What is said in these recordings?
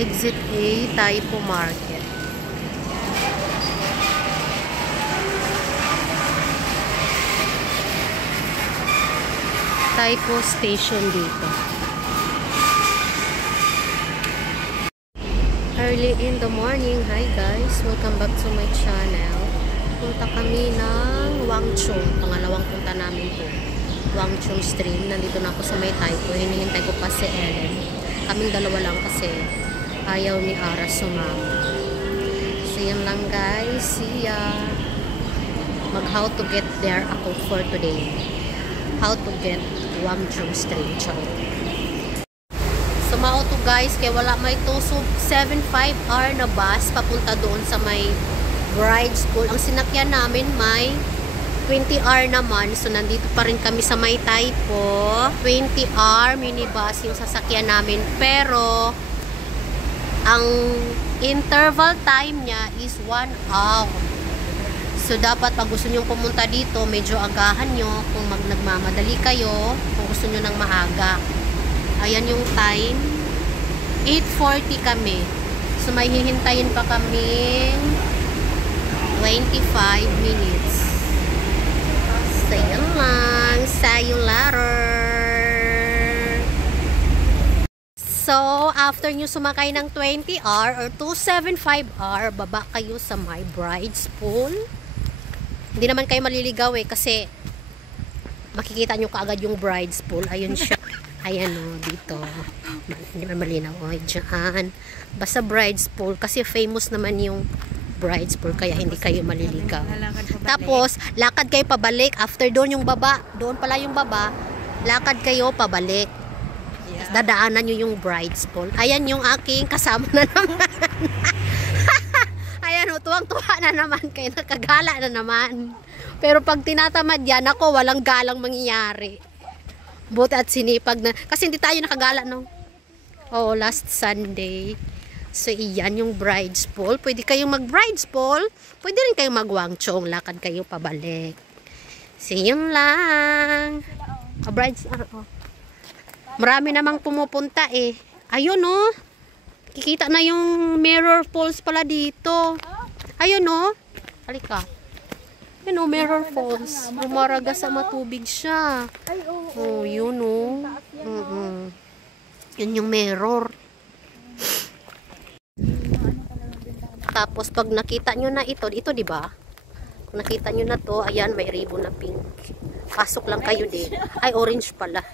Exit A, Taipo Market. Taipo Station dito. Early in the morning. Hi guys, welcome back to my channel. Punta kami ng Wangchong. Pangalawang punta namin po. Wangchong Stream. Nandito na ako sa may Taipo. Hinihintay ko pa si Ellen. Kaming dalawa lang kasi ayaw ni Ara sumama. So yan lang guys. See ya. Mag how to get there ako for today. How to get Wangchong Stream. Ciao. Sumao to guys, kaya wala may tusog 7-5 na bus papunta doon sa may Bride School. Ang sinakyan namin may 20 naman. So nandito pa rin kami sa may Taipo. 20 minibus yung sasakyan namin. Pero ang interval time niya is 1 hour. So dapat pag gusto nyo pumunta dito, medyo agahan nyo kung nagmamadali kayo, kung gusto nyo ng maaga. Ayan yung time. 8:40 kami. So may hihintayin pa kaming 25 minutes. So yan lang. See you later. So after nyo sumakay ng 20 or 275 baba kayo sa my Bride's Pool. Hindi naman kayo maliligaw kasi makikita nyo kaagad yung Bride's Pool. Ayun siya. Ayan o, dito. Hindi man malinaw. O, dyan. Basta Bride's Pool. Kasi famous naman yung Bride's Pool. Kaya hindi kayo maliligaw. Tapos, lakad kayo pabalik. After doon yung baba. Doon pala yung baba. Lakad kayo pabalik. Dadaanan nyo yung Bride's Pool. Ayan yung aking kasama na naman. Ayan o, tuwang-tuwa na naman kayo. Nakagala na naman. Pero pag tinatamad yan, ako, walang galang mangyayari. Buti at sinipag na. Kasi hindi tayo nakagala, no? Oh, last Sunday. So, iyan yung Bride's Pool. Pwede kayong mag-Bride's Pool. Pwede rin kayong mag-Wangchong. Lakad kayo pabalik. So, yun lang. Marami namang pumupunta eh. Ayun, no? Kikita na yung Mirror Falls pala dito. Ayun, no? Halika. Yun o, Mirror Falls. Lumaraga sa matubig siya. Oh, yun o. Yun yung mirror. Tapos, pag nakita nyo na ito, diba? Kung nakita nyo na to, ayan, may ribbon na pink. Pasok lang kayo din. Ay, orange pala.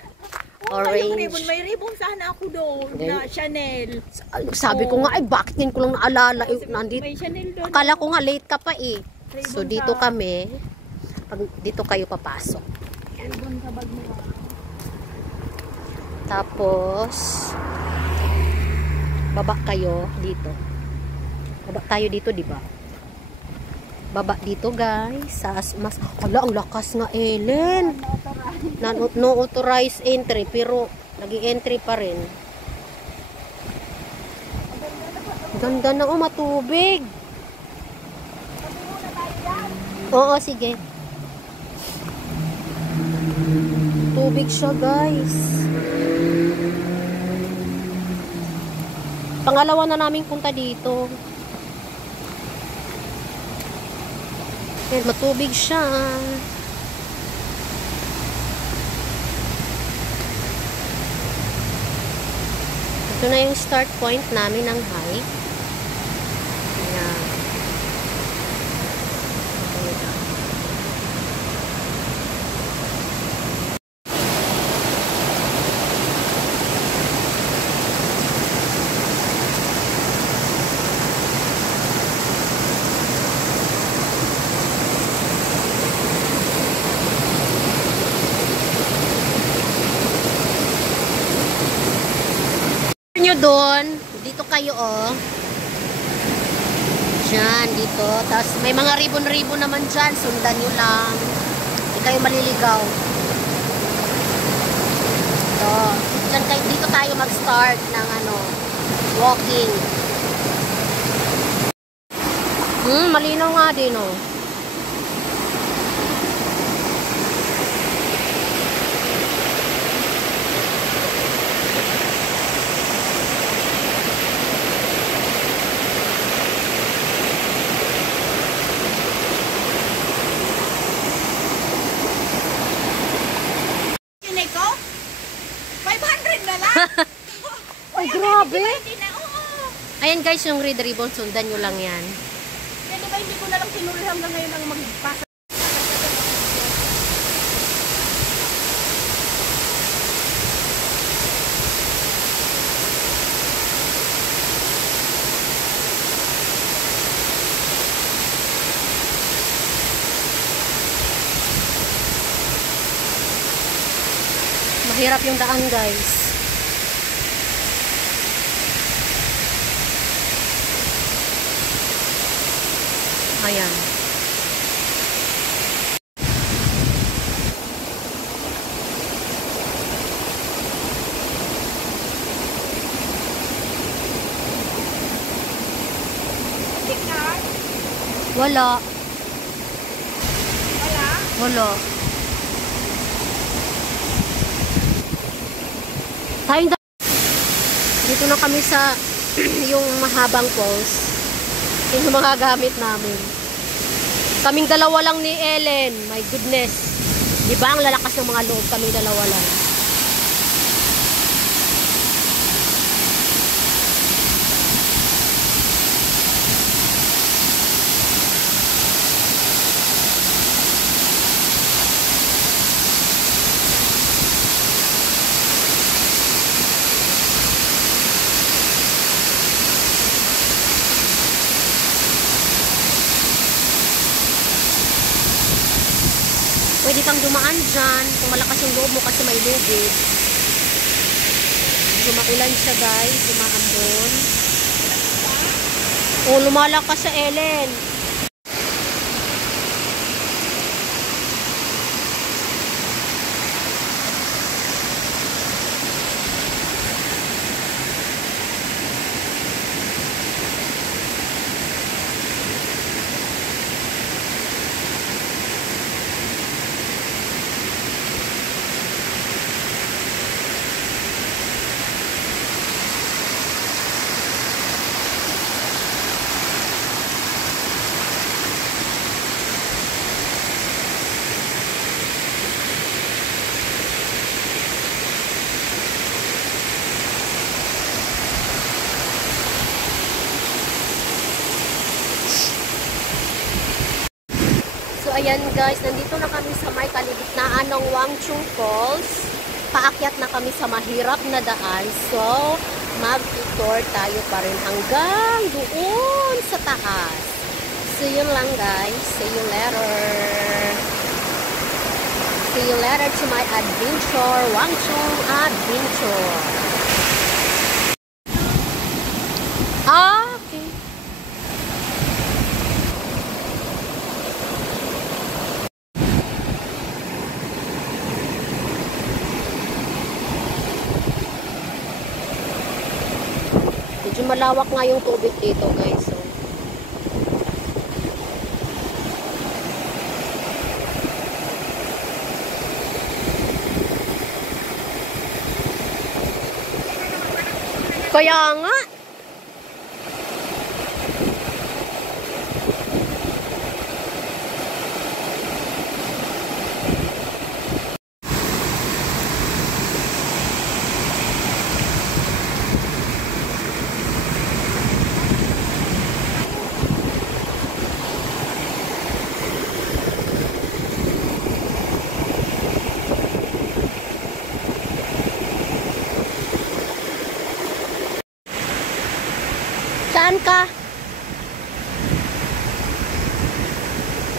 Orange. May ribbon sana ako doon na Chanel. Sabi ko nga, ay, bakit yan ko lang naalala? Nandito. May Chanel doon. Akala ko nga, late ka pa eh. So, dito kami, dito kayo papasok. Tapos, baba kayo dito. Baba tayo dito, di ba? Baba dito, guys. Hala, ang lakas nga, Ellen. No authorized entry, pero nag-entry pa rin. Ganda na, oh, matubig. Oo, sige. Tubig siya, guys. Pangalawa na namin punta dito. Eh, matubig siya. Ito na yung start point namin ng hike. Ayan. Nyo doon, dito kayo oh. Diyan, dito. Tapos may mga ribbon-ribbon naman dyan. Sundan nyo lang. Hindi kayo maliligaw. So, dyan kayo, dito tayo mag-start ng walking. Malinaw nga din oh. Grabe. Hindi na, oo. Ayan guys, yung red ribbon, sundan nyo lang yan. Yan, di ba hindi ko na lang sinuli hanggang ngayon ang magpasa. Mahirap yung daan guys. Ayan. Tikar? Wala. Wala? Wala. Tayong dito na kami sa yung mahabang falls. Yung mga gamit namin. Kaming dalawa lang ni Ellen. My goodness. Di ba ang lalakas ng mga loob? Kaming dalawa lang. Pwede kang dumaan dyan kung malakas yung loob mo kasi may lubid. Maulan siya guys, umaambon. Oh, lumalakas siya Ellen. Ayan guys, nandito na kami sa may kaligitnaan ng Wangchung Falls. Paakyat na kami sa mahirap na daan. So, mag-tour tayo pa rin hanggang doon sa taas. So, yun lang guys. See you later. See you later to my adventure. Wangchung Adventure. Okay. Medyo malawak nga yung tubig dito guys. So, kaya nga. Saan ka?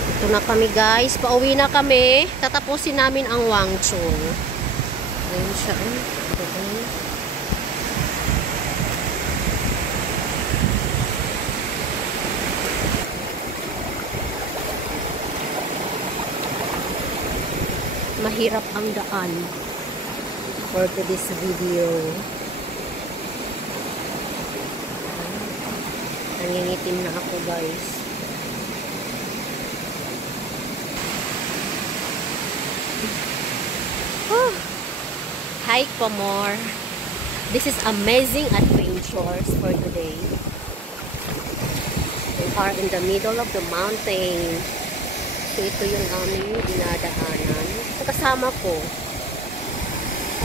Ito na kami guys. Pauwi na kami. Tatapusin namin ang Wangchung. Ayun siya. Mahirap ang daan for today's video. Nangingitim na ako guys. Hike for more. This is amazing adventures for today. We are in the middle of the mountain. So ito yung aming dinadaanan. Kasama ko.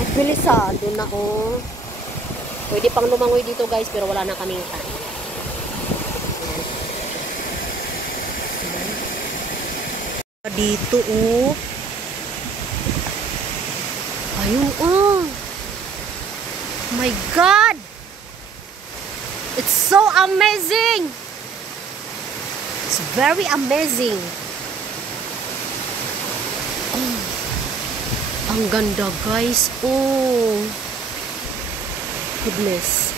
At bilisado na oh. Pwede pang lumangoy dito guys, pero wala na kaming time. Dito oh. Ayun oh. My God! It's so amazing! It's very amazing. Oh. Ang ganda guys. Oh. Goodness.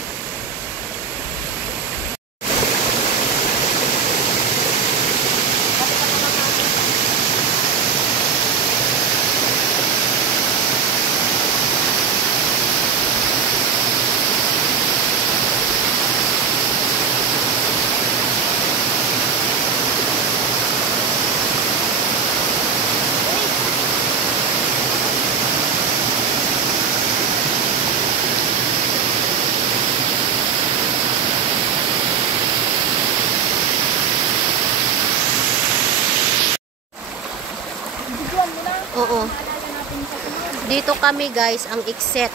Bigyan mo na. Oo. Naalala natin sa sunod. Dito kami guys, ang exit.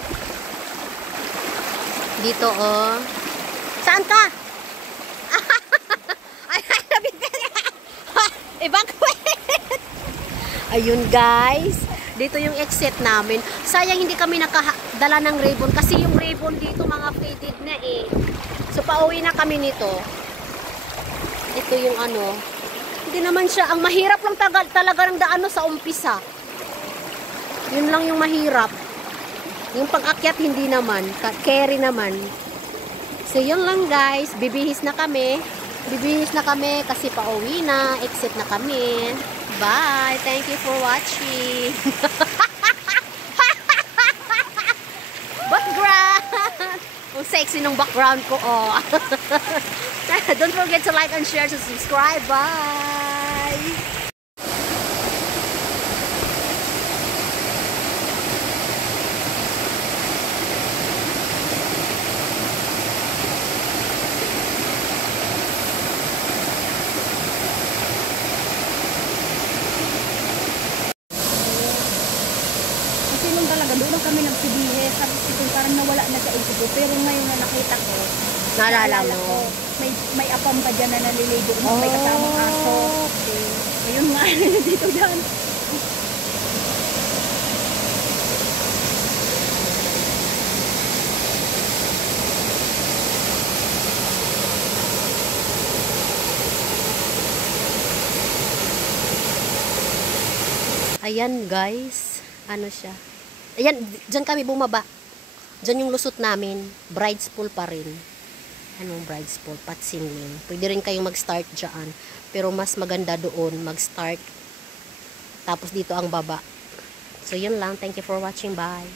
Dito oh. Saan ka? Ay, evacuate. Ayun guys. Dito yung exit namin. Sayang hindi kami nakadala ng ribbon kasi yung ribbon dito mga faded na eh. So pauwi na kami nito. Ito yung ano. Hindi naman siya. Ang mahirap lang talaga ng daan sa umpisa. Yun lang yung mahirap. Yung pag-akyat hindi naman. Carry naman. So yun lang guys. Bibihis na kami. Bibihis na kami kasi pauwi na. Exit na kami. Bye. Thank you for watching. Background. Ang sexy ng background ko. Oh. Don't forget to like and share to subscribe. Bye. Kasi nung talaga, doon lang kami nagsibihe. Sabi ko, parang nawala na sa isip ko. Pero ngayon na nakita ko, Naalala naalala mo? ko, may apam pa dyan na naliligo. May kasamang aso. Okay. Ayun nga, dito dyan. Ayan guys, ano siya. Ayan, dyan kami bumaba. Dyan yung lusot namin. Bride's pool pa rin. Anong bride's pool? Patsingling. Pwede rin kayong mag-start dyan. Pero mas maganda doon mag-start. Tapos dito ang baba. So yun lang. Thank you for watching. Bye.